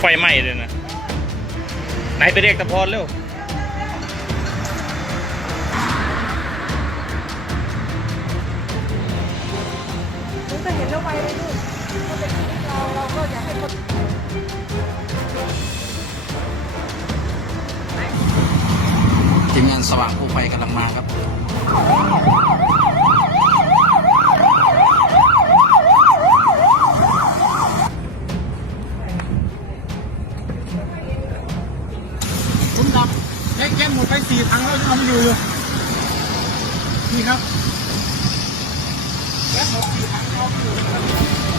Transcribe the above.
ไฟไหม้เลยนะไหนไปเรียกตะพรเร็วหนูก็เห็นแล้วไปเลยลูกถ้าเป็นชีวิตเราเราก็อยากให้คนทีมงานสว่างกู้ภัยกำลังมาครับ สี่พังแล้วเอาไม่อยู่เลยนี่ครับแล้วสี่พังเอาไอยู่